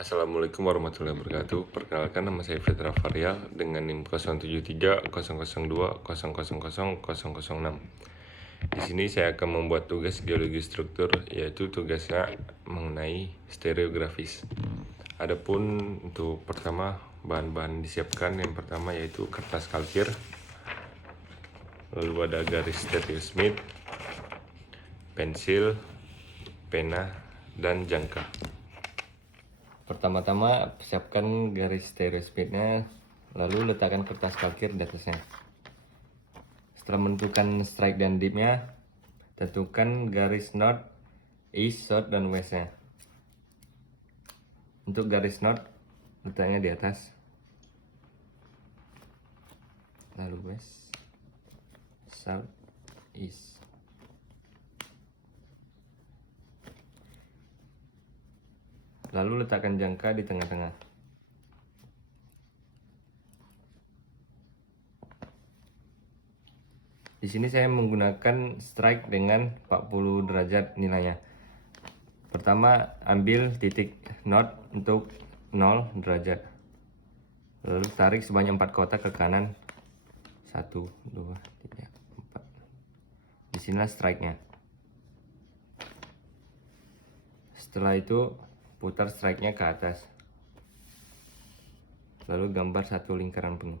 Assalamualaikum warahmatullahi wabarakatuh. Perkenalkan, nama saya Fitra Varial dengan NIM 073000000006. Di sini saya akan membuat tugas geologi struktur, yaitu tugasnya mengenai stereografis. Adapun untuk pertama bahan-bahan disiapkan, yang pertama yaitu kertas kalkir, lalu ada garis stereo smith, pensil, pena, dan jangka. Pertama-tama siapkan garis stereo smith-nya, lalu letakkan kertas kalkir di atasnya. Setelah menentukan strike dan dip-nya, tentukan garis north, east, south, dan west-nya. Untuk garis north, letaknya di atas, lalu west, south, east. Lalu letakkan jangka di tengah-tengah. Di sini saya menggunakan strike dengan 40 derajat nilainya. Pertama, ambil titik north untuk 0 derajat. Lalu tarik sebanyak 4 kotak ke kanan. 1, 2, 3, 4. Disinilah strike-nya. Setelah itu putar strike-nya ke atas. Lalu gambar satu lingkaran penuh.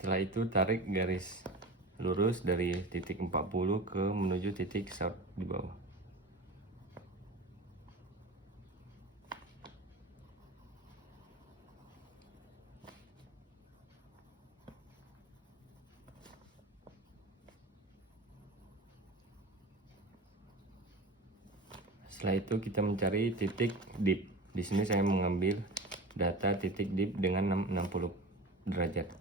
Setelah itu tarik garis lurus dari titik 40 ke menuju titik south di bawah. Setelah itu kita mencari titik dip. Di sini saya mengambil data titik dip dengan 60 derajat.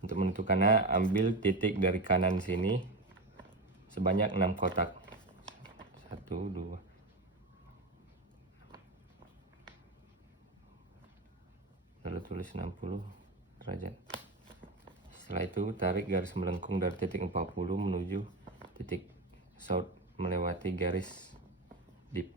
Untuk menentukannya, ambil titik dari kanan sini sebanyak 6 kotak. 1, 2. Lalu tulis 60 derajat. Setelah itu tarik garis melengkung dari titik 40 menuju titik south melewati garis dip.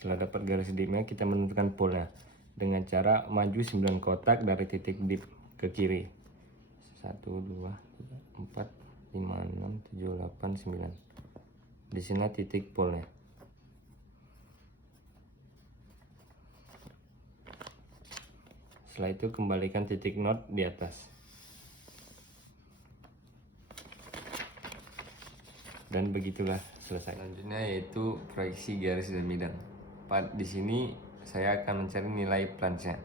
Setelah dapat garis dipnya, kita menentukan pole-nya dengan cara maju 9 kotak dari titik dip ke kiri. 1, 2, 3, 4, 5, 6, 7, 8, 9. Di sini titik pole-nya. Setelah itu kembalikan titik north di atas. Dan begitulah selesai. Selanjutnya yaitu proyeksi garis dan bidang. Di sini saya akan mencari nilai plunge-nya.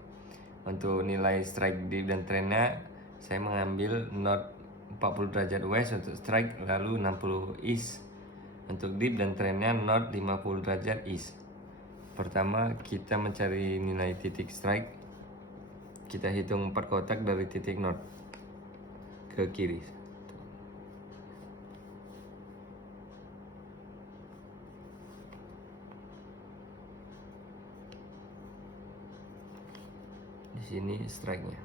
Untuk nilai strike dip dan trendnya, saya mengambil north 40 derajat west untuk strike, lalu 60 east untuk dip, dan trendnya north 50 derajat east. Pertama, kita mencari nilai titik strike. Kita hitung 4 kotak dari titik north ke kiri. Di sini strike-nya.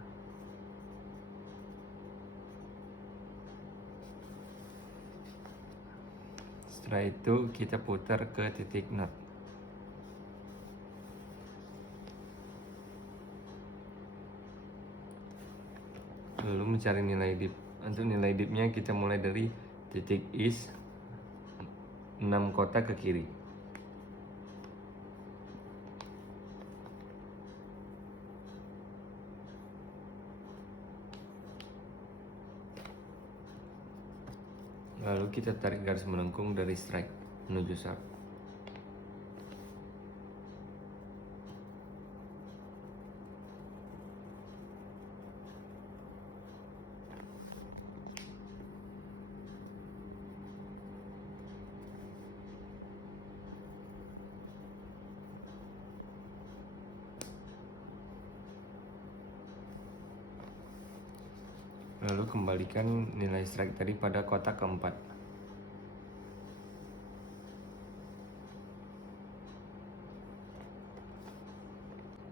Setelah itu kita putar ke titik north. Lalu mencari nilai dip. Untuk nilai dipnya kita mulai dari titik east 6 kotak ke kiri. Lalu kita tarik garis melengkung dari strike menuju sharp. Lalu kembalikan nilai strike tadi pada kotak keempat.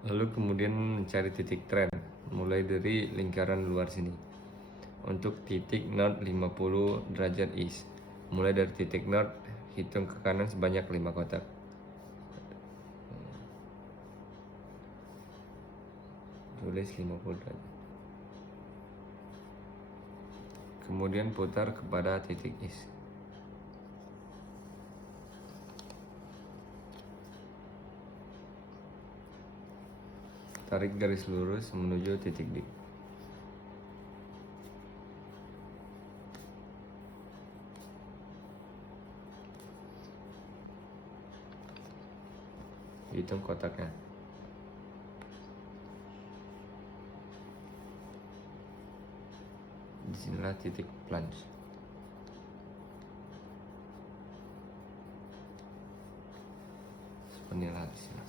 Lalu kemudian mencari titik trend mulai dari lingkaran luar sini. Untuk titik north 50 derajat east. Mulai dari titik north, hitung ke kanan sebanyak 5 kotak. Tulis 50 derajat. Kemudian putar kepada titik east. Tarik garis lurus menuju titik D. Hitung kotaknya. Disinilah titik plunge. Inilah di sini.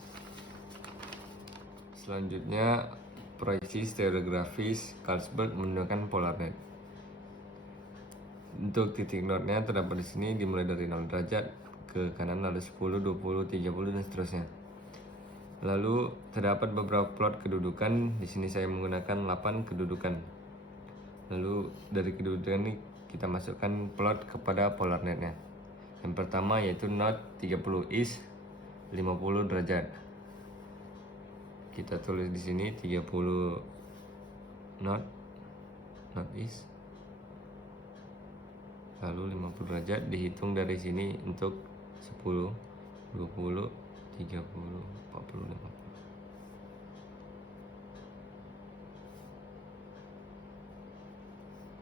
Selanjutnya, proyeksi stereografis Carlsberg menggunakan polarnet. Untuk titik northnya terdapat di sini dimulai dari 0 derajat ke kanan, lalu 10, 20, 30 dan seterusnya. Lalu terdapat beberapa plot kedudukan. Di sini saya menggunakan 8 kedudukan. Lalu dari kedudukan ini kita masukkan plot kepada polarnetnya. Yang pertama yaitu north 30 east 50 derajat. Kita tulis di sini 30 north east. Lalu 50 derajat dihitung dari sini untuk 10, 20, 30, 40, 50.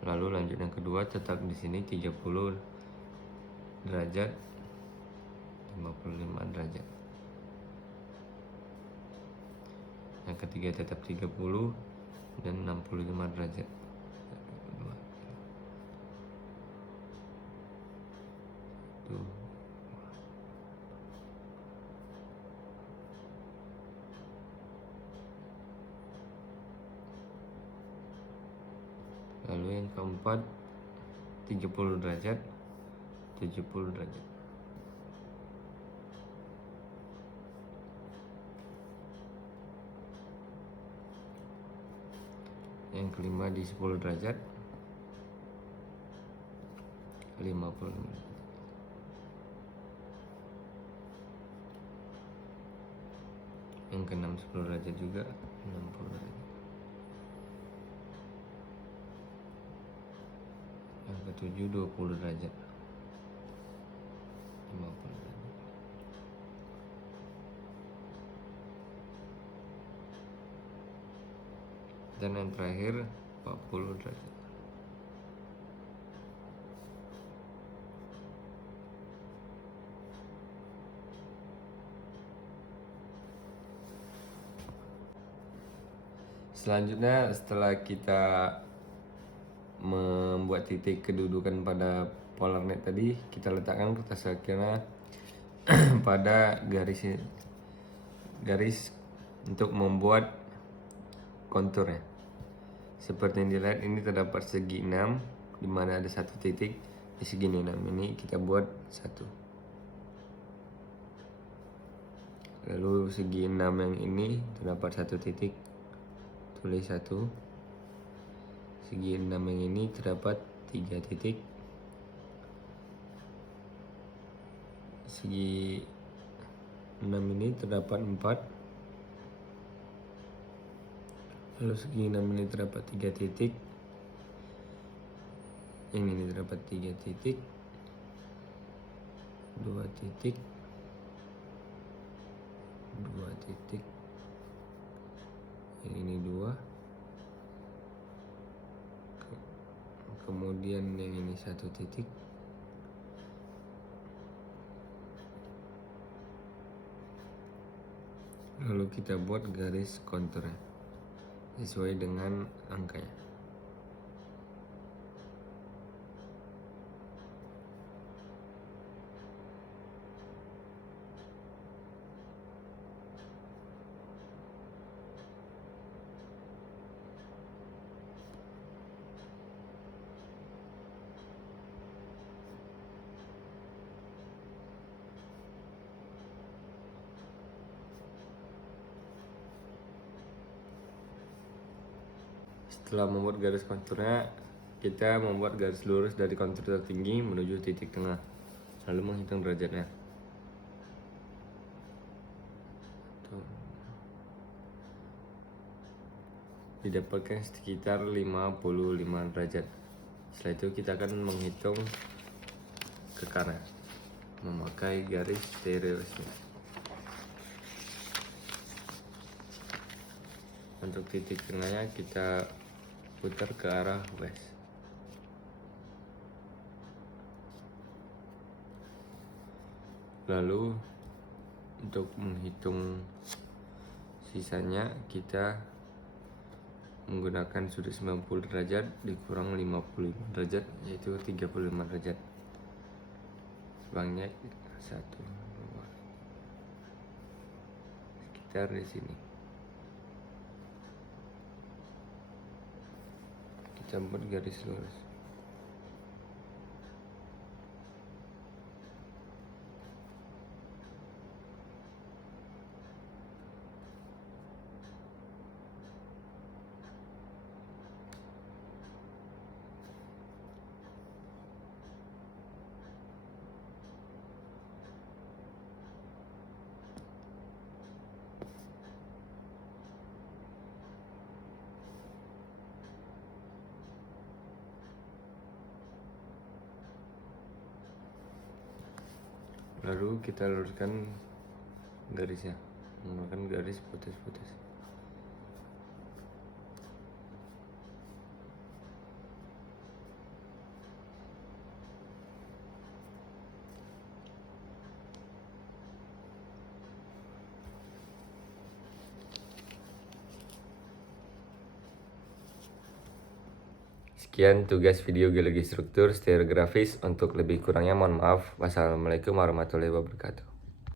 Lalu lanjut yang kedua, tetap di sini 30 derajat, 55 derajat. Yang ketiga tetap 30 dan 65 derajat. Lalu yang keempat 30 derajat, 70 derajat. Yang kelima di 10 derajat, 50 derajat. Yang keenam 10 derajat juga, 60 derajat. Yang ketujuh 20 derajat, 50 derajat. Dan yang terakhir 40 derajat. Selanjutnya setelah kita membuat titik kedudukan pada polarnet tadi, kita letakkan kertas kira pada garis untuk membuat konturnya. Seperti yang dilihat ini terdapat segi 6 di mana ada satu titik. Di segi 6 ini kita buat satu. Lalu segi 6 yang ini terdapat satu titik, tulis 1. Segi 6 yang ini terdapat 3 titik. Segi 6 ini terdapat 4. Lalu segi 6 ini terdapat 3 titik. Yang ini terdapat 3 titik, 2 titik, 2 titik. Yang ini 2. Kemudian yang ini 1 titik. Lalu kita buat garis konturnya sesuai dengan angkanya. Setelah membuat garis konturnya, kita membuat garis lurus dari kontur tertinggi menuju titik tengah, lalu menghitung derajatnya. Didapatkan sekitar 55 derajat. Setelah itu kita akan menghitung ke kanan memakai garis stereosnya. Untuk titik tengahnya kita putar ke arah west. Lalu untuk menghitung sisanya kita menggunakan sudut 90 derajat dikurang 55 derajat, yaitu 35 derajat. Sebanyak 1, 2, sekitar di sini. Kita buat garis lurus. Lalu kita luruskan garisnya menggunakan garis putus-putus. Sekian tugas video geologi struktur stereografis. Untuk lebih kurangnya mohon maaf. Wassalamualaikum warahmatullahi wabarakatuh.